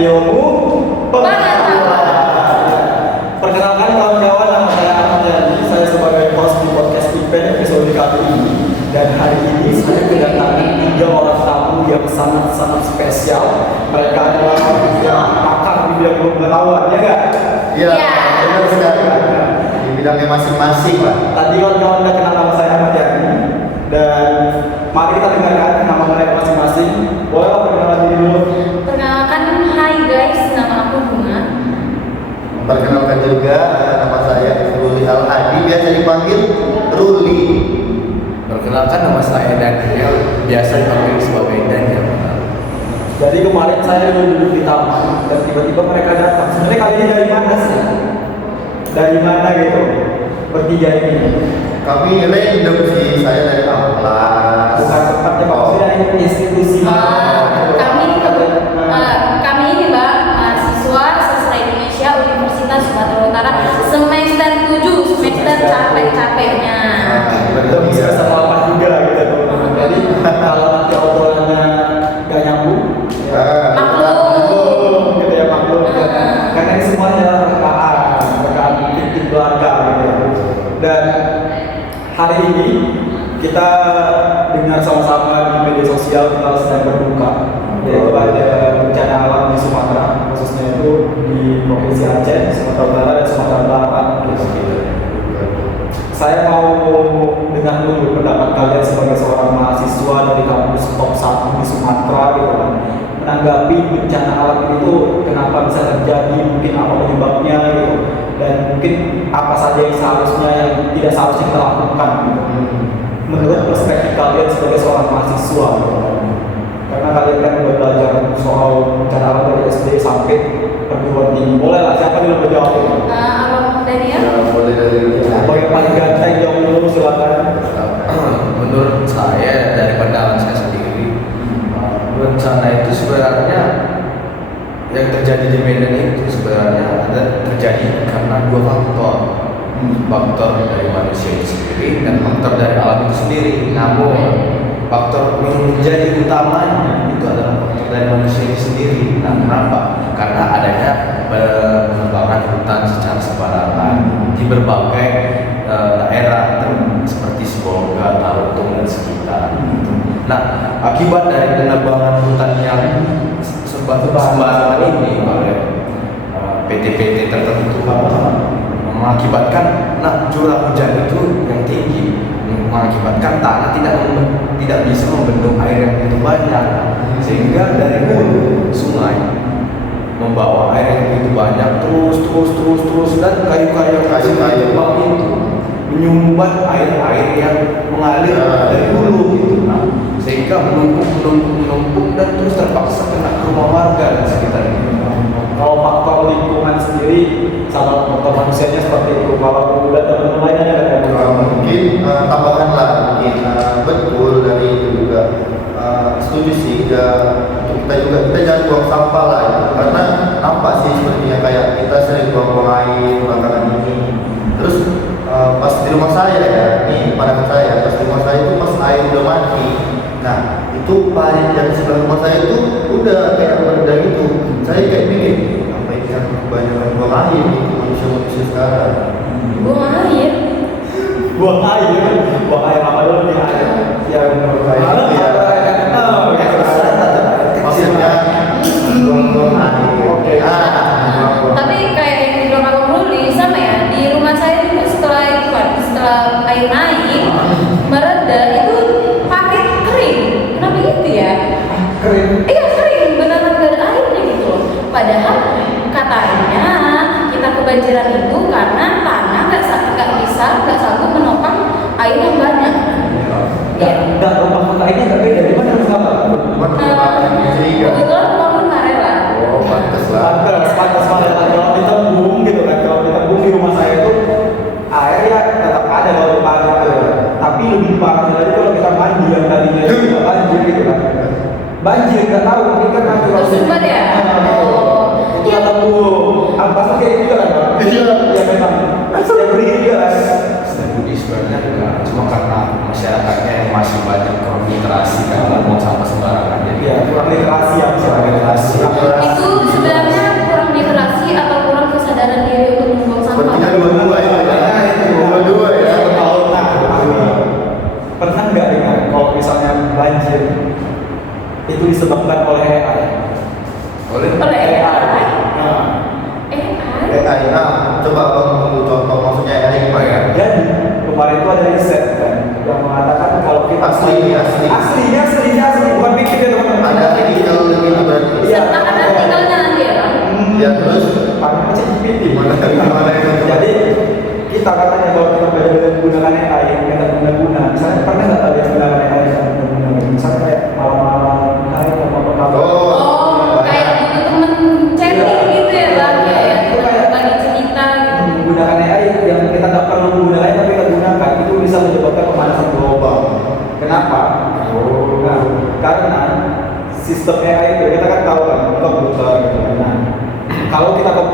ilmu pengetahuan. Perkenalkan kawan-kawan, nama saya Ahmad Yani. Saya sebagai host di podcast Event episode kali ini. Dan hari ini saya kedatangan 3 orang tamu yang sangat-sangat spesial. Mereka adalah yang pakar di bidang ilmu pengetahuan, ya nggak? Iya, Iya. benar sekali. Di bidangnya masing-masing lah. Tadi kawan-kawan udah kenal nama saya Ahmad Yani. Dan mari kita dengarkan nama mereka masing-masing. Boleh perkenalan diri dulu. Perkenalkan, hai guys, nama aku Bunga. Memperkenalkan juga nama saya Ruli Al-Hadi, biasa dipanggil Ruli. Perkenalkan, nama saya Daniel, biasa dipanggil sebagai Daniel. Jadi kemarin saya duduk di taman dan tiba-tiba mereka datang. Sebenarnya kali ini dari mana sih? Dari mana gitu? Bertiga ini. Kami random sih, saya dari Amplas. Bukan tempatnya maksudnya dari institusi mana? Kami ini Mbak, mahasiswa sastra Indonesia Universitas Sumatera Utara semester 7, semester capek-capeknya. Betul, bisa sama apa juga gitu. Jadi kalau nanti obrolannya gak nyambung, ya Maklum. gitu ya maklum. Karena ini semuanya rekaan tim keluarga gitu. Dan hari ini kita dengar sama-sama di media sosial kita sedang berduka, yaitu ada bencana alam di Sumatera, khususnya itu di Provinsi Aceh, Sumatera Utara dan Sumatera Barat gitu. Saya mau dengar dulu pendapat kalian sebagai seorang mahasiswa dari kampus top 1 di Sumatera gitu kan, menanggapi bencana alam itu kenapa bisa terjadi, mungkin apa penyebabnya gitu, dan mungkin apa saja yang seharusnya yang tidak seharusnya kita lakukan gitu. Menurut perspektif kalian sebagai seorang mahasiswa gitu kan. Karena kalian kan udah belajar soal bencana alam dari SD sampai perguruan tinggi. Boleh lah, siapa dulu menjawab ini? Abang Daniel? Ya, boleh dari Ruli. Sebagai paling ganteng jawab dulu silakan. Menurut saya, dari pandangan saya sendiri, bencana itu sebenarnya yang terjadi di Medan itu sebenarnya ada terjadi karena 2 faktor. Faktor dari manusia itu sendiri dan faktor dari alam itu sendiri. Namun faktor yang menjadi utamanya itu adalah faktor dari manusia itu sendiri. Nah, kenapa? Karena adanya penebangan hutan secara sembarangan di berbagai daerah seperti Sibolga, Tarutung dan sekitar. Nah, akibat dari penebangan hutan yang sembarangan ini oleh PT-PT tertentu mengakibatkan curah hujan itu yang tinggi, mengakibatkan tanah tidak bisa membendung air yang begitu banyak, sehingga dari hulu sungai membawa air yang begitu banyak terus dan kayu-kayu yang terbang itu menyumbat air yang mengalir dari hulu gitu. Nah, sehingga menumpuk dan terus terpaksa kena ke rumah warga di sekitar itu. Kalau faktor lingkungan sendiri sama faktor manusianya seperti itu. Kalau kemudian teman-teman lainnya ada Mungkin tambahan lah, mungkin betul dari itu juga. Setuju sih, untuk kita jangan buang sampah lah gitu. Karena nampak sih sepertinya kayak kita sering buang-buang air belakangan ini. Terus pas di rumah saya ya, nih pandangan saya, pas di rumah saya itu pas air udah mati. Nah, itu parit yang sebelah rumah saya itu udah kayak meredah gitu. Saya kayak mikir, apa ini yang kebanyakan buang air gitu manusia-manusia sekarang. Buang air? buang air apa dulu nih air yang menurut saya Maksudnya buang air. Oke. Tapi kayak yang dibilang Abang Ruli sama ya, di rumah saya juga setelah air naik mereda itu pakai kering. Kenapa gitu ya? kering. Iya kering, beneran gak ada airnya gitu loh. Padahal katanya kita kebanjiran itu karena tanah nggak sanggup menopang air yang banyak. Dan rumah kita ini nggak beda. Di mana rumah Kebetulan bangun Marela. Oh, pantas lah. pantas banget. Kalau ditembung gitu kan, kalau ditembung di rumah saya itu air ya tetap ada kalau di pagar gitu. Tapi lebih parah lagi kalau kita mandi yang tadinya itu banjir gitu kan. Banjir nggak tahu mungkin kan curah Tersumbat ya? Itu yang tembung. Pasti kayak gitu kan, Pak? Iya memang. Yang beri juga kan. Studi sebenarnya bukan cuma karena masyarakatnya yang masih banyak kurang literasi kan, buang sampah sembarangan. Jadi Iya, kurang literasi ya, kurang literasi. Itu sudah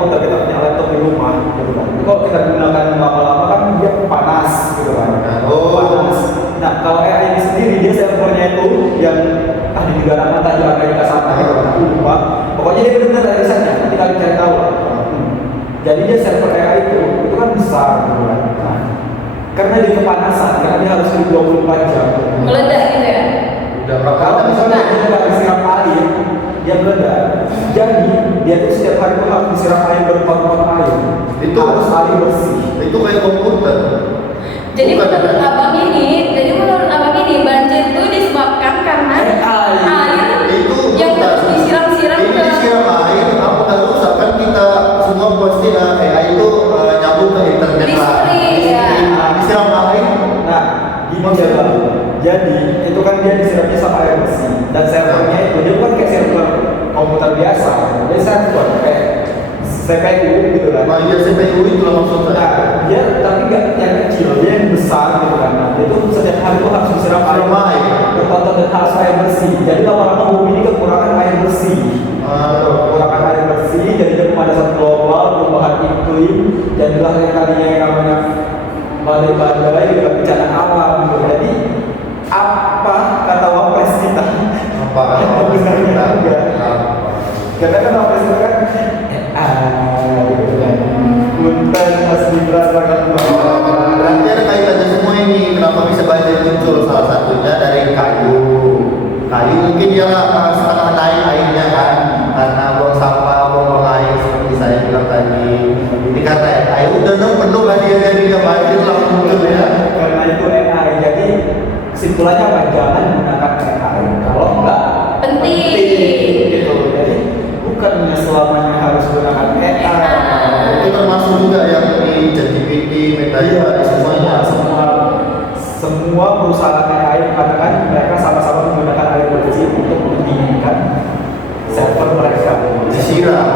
komputer, kita punya laptop di rumah, gitu kan. Kalau kita gunakan lama-lama kan dia panas, gitu kan. Panas. Nah, kalau AI ini sendiri dia servernya itu yang di negara mana di Amerika sana, gitu kan. Aku lupa. Pokoknya dia benar-benar ada risetnya. Nanti kalian cari tahu lah. Jadi dia server AI itu kan besar, gitu kan. Nah, karena dia kepanasan, karena dia harus hidup 24 jam. Meledak gitu ya. Udah berapa Kalau kali misalnya dia nggak disiram air, dia meledak. Jadi dia tuh setiap hari tuh harus disiram air berton-ton air. Itu harus air bersih. itu kayak komputer. Jadi Bukan, menurut kan? abang ini banjir itu disebabkan karena air Itu yang bukan. harus disiram-siram Ini ke disiram air, apa nggak rusak kan kita semua pasti AI itu nyambung ke internet lah. Listrik, ya. Disiram air. Nah, gini aja Bang. Jadi itu kan dia disiramnya sama air bersih dan servernya itu dia bukan kayak server komputer biasa, dia server kayak CPU gitu kan. Nah, iya CPU itu lah maksudnya. Nah, dia tapi nggak yang kecil, dia yang besar gitu kan. Nah, dia tuh setiap hari tuh harus disiram air bertonton dan harus air bersih. Jadi lama-lama bumi ini kekurangan air bersih. Kekurangan air bersih, jadi dia pemanasan global, perubahan iklim, dan juga yang tadinya yang namanya badai-badai juga bencana alam gitu. Jadi apa kata wapres kita? Apa Benarnya juga. Karena kan wapres itu kan gitu kan. Punten Mas Gibran sangat Berarti ada kaitannya semua ini. Kenapa bisa banjir muncul? Salah satunya dari kayu. Kayu mungkin dia setengah naik airnya kan, karena buang sampah, buang air seperti saya bilang tadi. Ini karena air udah penuh kan dia jadinya banjir lah muncul ya. karena itu AI. Jadi kesimpulannya apa? Jangan menggunakan AI. Kalau enggak penting. gitu. Jadi bukannya selamanya harus menggunakan AI. Itu termasuk juga yang di ChatGPT, Meta AI semuanya. Semua perusahaan AI karena kan mereka sama-sama menggunakan air bersih untuk mendinginkan server mereka. Disiram.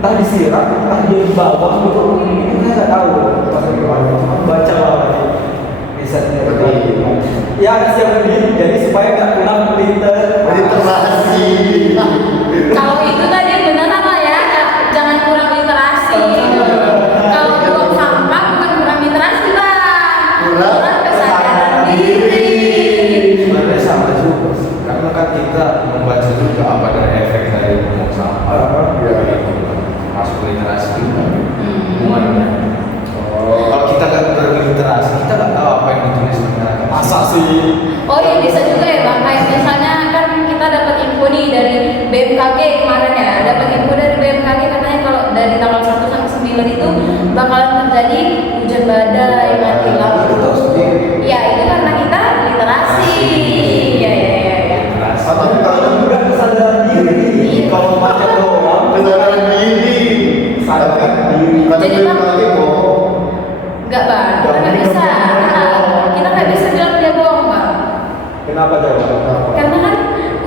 Entah disiram, entah dia di bawah gitu, itu saya nggak tahu maksudnya gimana. Cuma baca lah di risetnya tadi. Ya ada siap beli, jadi supaya nggak kurang liter. Literasi. Kalau itu tadi beneran lah ya, jangan kurang literasi. Kalau buang sampah bukan kurang literasi bang, kurang kesadaran diri. Sebenarnya sama juga, karena kan kita membaca juga apa dari efek dari buang sampah, masuk literasi juga hubungannya. Kalau kita nggak berliterasi, kita nggak tahu apa yang ditulis sebenarnya. Masa sih? Oh iya bisa juga ya bang, kayak misalnya kan kita dapat info nih dari BMKG kemarin ya, dapat info dari BMKG katanya kalau dari tanggal 1 sampai 9 itu bakalan terjadi hujan badai, mati lampu. Ya itu karena kita literasi. Ya. Tapi kalau Udah kesadaran diri. Kalau baca doang, kesadaran diri, sadar diri. Kadang Jadi, Bang, lagi bohong. Enggak bang, kita nggak bisa. Kita nggak bisa bilang dia bohong bang. Kenapa jawab? Karena kan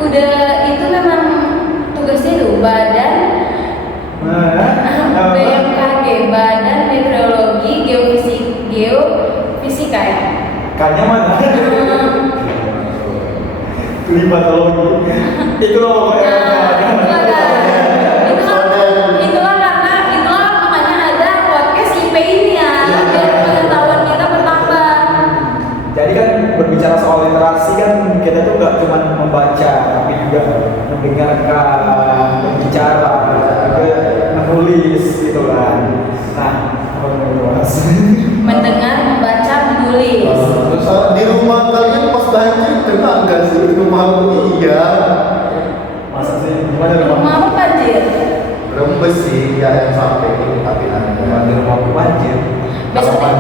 udah itu memang tugasnya itu badan BMKG, Badan Meteorologi Geofisika ya. Kayaknya mana? Klimatologi. Itu loh Itulah makanya ada podcast IP ini ya, biar pengetahuan kita bertambah. Jadi kan berbicara soal literasi kan kita tuh nggak cuma membaca tapi juga mendengarkan, berbicara, juga menulis gitu kan. Nah, apa yang mau bahas? Mendengar, membaca, menulis. Terus di rumah kalian pas banjir kena nggak sih? Di rumah aku iya. Masa sih gimana Rumah rumah? apa banjir? Rembes sih ya yang sampai ini tapi Di rumah aku banjir. Besok Kalau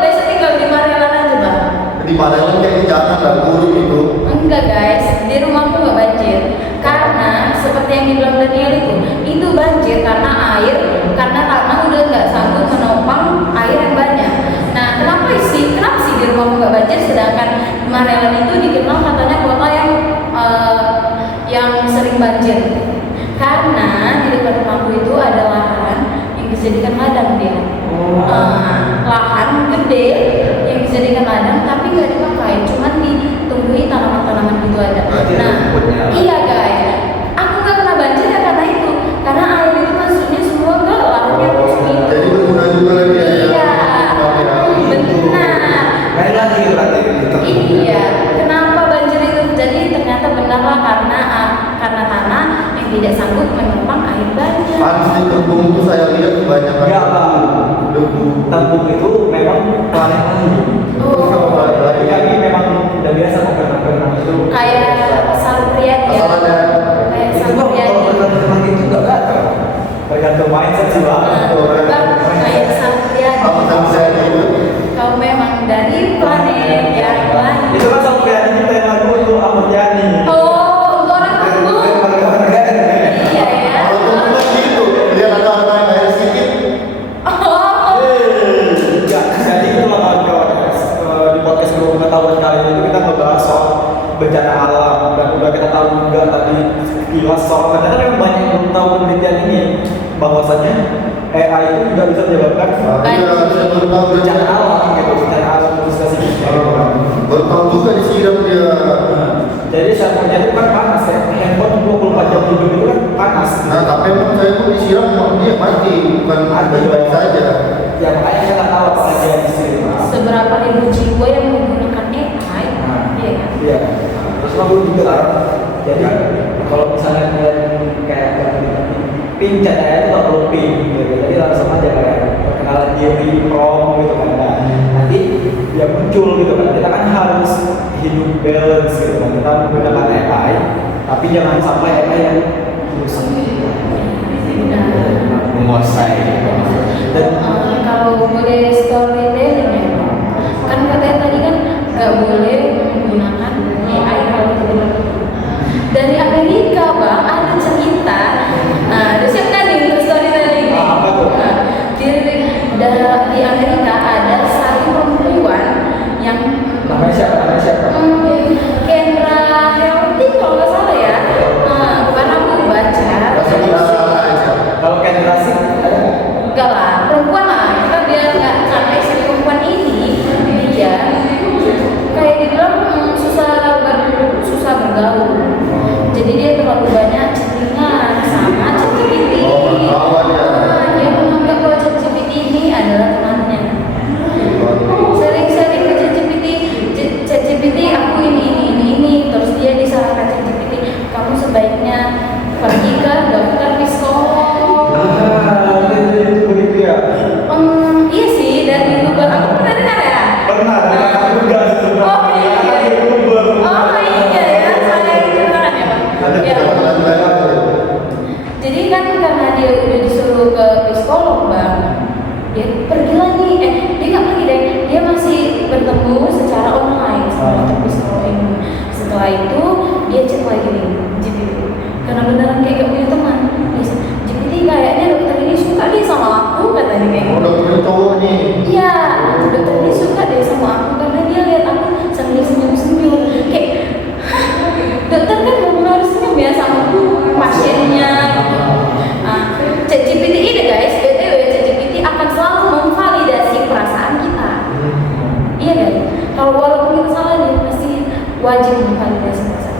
besok tinggal di Marelan aja bang. di mana kan kayak jangan lah buruk itu. Enggak guys, di rumahku nggak banjir. Karena seperti yang dibilang Daniel itu banjir karena tanah udah nggak sanggup menopang air yang banyak. Nah, kenapa sih di rumahku nggak banjir sedangkan Marelan itu dikenal katanya kota yang sering banjir. Karena di depan rumahku itu ada lahan yang dijadikan ladang dia. Lahan gede yang dijadikan ladang tapi nggak dipakai, cuman ditumbuhi tanaman-tanaman gitu ada. Berarti ada rumputnya. Iya guys. itu memang planet lain. Oh. Jadi kami memang udah biasa berenang itu. Kayak Saluprian ya. Asal ada Kayak Itu bang, Saluprian. kalau berenang itu nggak gatal. Tergantung mindset sih bang. Bang, kayak Saluprian. apa sama saya itu Kau memang dari planet yang lain. Itu kan sama kayak kita yang lagu itu Ahmad Yani. Oh, untuk orang tunggu. Iya ya. kalau teman gitu dia ada orang yang air sedikit Oh. Ya, jadi itu lah kawan-kawan. Di podcast Belum Pengetahuan kali ini kita ngebahas soal bencana alam dan udah kita tahu juga tadi kilas soal ternyata memang banyak yang belum tahu penelitian ini bahwasanya AI itu juga bisa menyebabkan dia saya baru tahu bencana alam gitu, bencana alam itu spesifiknya gitu kan. baru tahu juga disiram dia Jadi syaratnya itu kan panas ya, handphone 24 jam hidup itu kan panas. nah tapi emang saya pun disiram dia mati bukan baik saja Ya makanya kita nggak tahu apa aja di sini. Mas. Seberapa ribu jiwa yang menggunakan AI? Iya kan? Iya. Terus kamu juga kan. Jadi kalau misalnya kalian kayak pin chat aja itu nggak perlu pin gitu. Jadi langsung aja kayak perkenalan diri, prom gitu kan. Nah, nanti dia muncul gitu kan. Kita kan harus hidup balance gitu kan. Kita menggunakan AI, tapi jangan sampai AI yang rusak. Nah, Menguasai. Dan kalau boleh storytelling ya, kan katanya tadi kan nggak boleh menggunakan AI kalau tidak dari Amerika bang ada cerita. Nah, udah siap kan nih untuk storytelling nih? Apa tuh? Nah, di Amerika ada satu perempuan yang namanya siapa? Namanya siapa? Kendra Healthy kalau nggak salah ya. Nah, karena aku baca. Kalau generasi ada nggak? Enggak lah, perempuan lah. Kita biar nggak capek si perempuan ini, dia kayak dibilang susah bergaul. Jadi dia terlalu banyak chattingan sama ChatGPT. Oh, berkawan ya. Nah, dia menganggap bahwa ChatGPT ini adalah temannya. Sering-sering ke ChatGPT aku ini. Terus dia disarankan ChatGPT, kamu sebaiknya pergi ke dokter psikolog. Itu begitu ya. Iya sih, dan YouTuber aku pernah dengar ya? Pernah, dari kakak juga sebenarnya. Oh iya. Kakak YouTuber. Oh iya ya, saya kedengaran ya Bang? Ya. Jadi kan karena dia udah disuruh ke psikolog Bang, dia pergi lagi, dia nggak pergi deh, dia masih bertemu secara online sama dokter psikolog ini. Setelah itu dia cek lagi nih GPT, karena beneran kayak gak punya teman. GPT kayaknya dokter ini suka deh sama aku katanya kayak gitu. udah punya cowok nih Iya, dokter ini suka deh sama aku karena dia lihat aku sambil senyum-senyum. Kayak, hah, dokter kan harus senyum ya sama pasiennya. Nah, ChatGPT ini guys, BTW ChatGPT akan selalu memvalidasi perasaan kita. Iya kan? Kalau walaupun kita salah dia pasti wajib memvalidasi perasaan.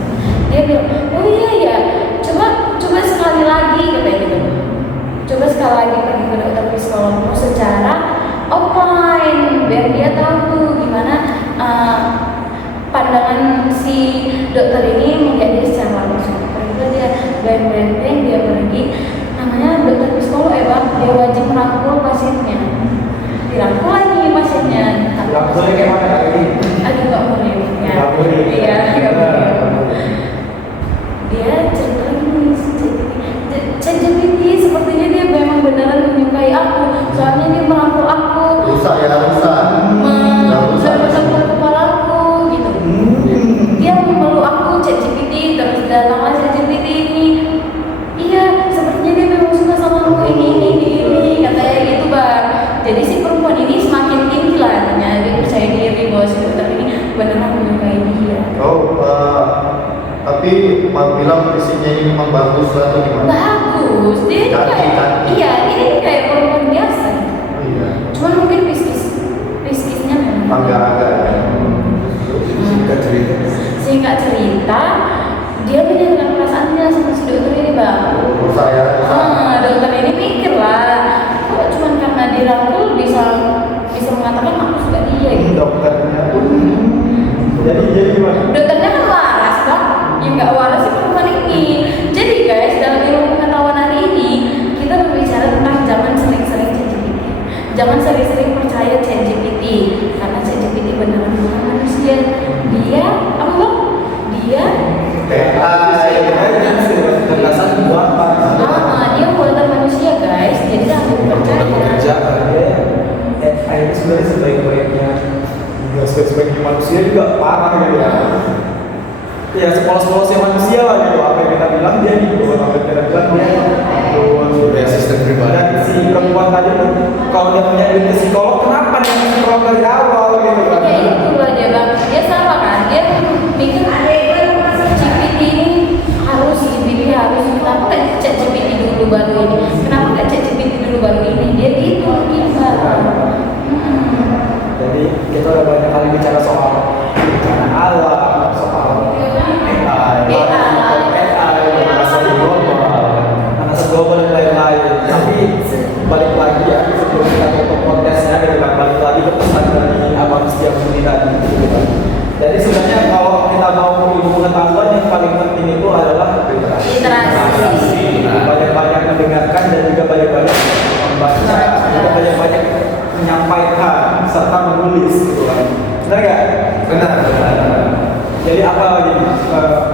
Dia bilang, oh iya ya, coba sekali lagi katanya gitu. Coba sekali lagi pergi ke dokter psikolog secara offline biar dia tahu gimana pandangan si dokter ini melihat dia secara langsung. Pergi dia benteng dia pergi namanya dokter psikolog ya bang, dia wajib merangkul pasiennya, dirangkul lagi pasiennya. Nggak boleh kayak mana kayak gini. Aduh nggak boleh ya. Nggak boleh. Iya nggak boleh. Dia cerita lagi ChatGPT sepertinya dia memang beneran menyukai aku, soalnya dia merangkul aku, rusak ya rusak membesar-besarkan kepalaku gitu. Dia memeluk aku ChatGPT, terus datanglah ChatGPT ini. Iya, sepertinya dia memang suka sama aku ini katanya gitu bang. Jadi si perempuan ini semakin tinggi lah, dia percaya diri bahwa si dokter ini beneran menyukai dia. tapi bilang fisiknya ini memang bagus atau gimana? Bagus, dia ini kayak, Cantik. iya, ini kayak perempuan biasa. Iya. Cuman mungkin piskisnya memang. Agak-agak. Singkat cerita. Singkat cerita, dia menyanyikan perasaannya sama si dokter ini bang. Rusak ya. Dokter ini mikir lah, kok cuman karena dirangkul bisa mengatakan aku suka dia gitu. Dokternya. Jadi gimana? Dokternya kan waras bang, yang nggak waras si perempuan ini. Jadi guys, dalam ilmu pengetahuan hari ini kita berbicara tentang jangan sering-sering ChatGPT, jangan sering-sering percaya kecerdasan buatan. Dia buatan manusia guys, jadi jangan percaya. Pekerjaan. AI itu sebenarnya sebaik-baiknya, nggak sebaik-baiknya manusia juga parah gitu ya. Ya sepolos-polosnya manusia lah gitu. Apa yang kita bilang dia gitu, apa yang kita bilang dia gitu. Ya, sistem pribadi. Dan si perempuan tadi tuh, kalau dia punya duit ke psikolog, kenapa dia nggak psikolog dari awal gitu kan? Ya itu lah dia bang, dia salah kan, dia mikir GPT ini harus kenapa nggak cek GPT dulu baru ini, kenapa nggak cek GPT dulu baru ini, dia gitu mungkin bang. Jadi kita udah banyak kali bicara soal bencana alam, soal anasa global dan lain-lain. Tapi balik lagi ya, sebelum kita tutup podcastnya gitu kan, balik lagi ke pesan dari Abang Setiabudi tadi gitu kan. Jadi sebenarnya kalau kita mau ilmu pengetahuan yang paling penting itu adalah Literasi. Banyak-banyak mendengarkan dan juga banyak-banyak membaca, juga banyak-banyak menyampaikan serta menulis gitu kan. Benar nggak? Benar. Jadi apa lagi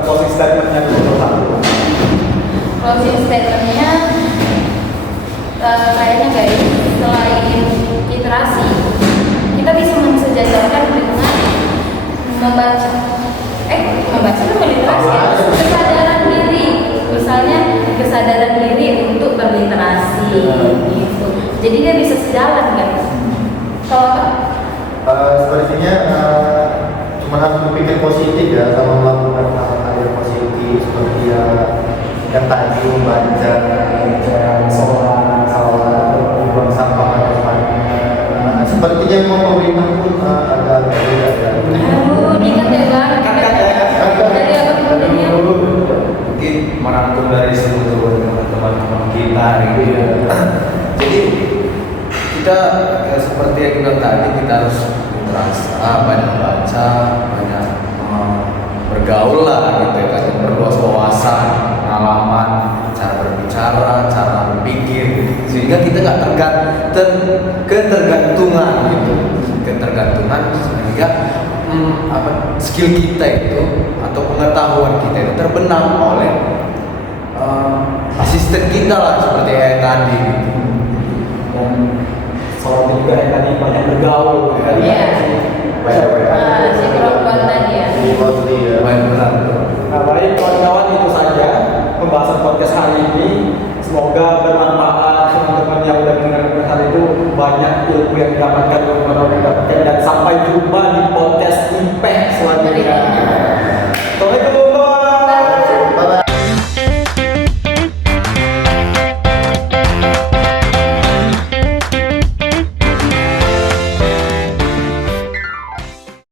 closing statementnya dulu satu? Closing statementnya kayaknya guys, selain literasi, kita bisa mensejajarkan dengan membaca itu literasi ya? Kesadaran diri, misalnya kesadaran diri untuk berliterasi gitu. Jadi dia bisa sejalan guys. Kalau Sepertinya cuma harus berpikir positif ya, sama melakukan hal-hal yang positif seperti yang tadi membaca, sholat, buang sampah pada tempatnya. Sepertinya memang pemerintah pun agak berbeda ya. diingat ya bang, dari apa kemudiannya? Mungkin merangkum dari seluruh teman-teman kita gitu ya. Jadi kita ya, seperti yang bilang tadi, kita harus literasi, banyak baca, banyak bergaul lah gitu ya kan, berluas wawasan, pengalaman, cara berbicara, cara berpikir gitu. Sehingga kita nggak ketergantungan gitu, sehingga skill kita itu atau pengetahuan kita itu terbenam oleh asisten kita lah, seperti yang tadi gitu. Soal juga yang tadi banyak bergaul, Iya. banyak Si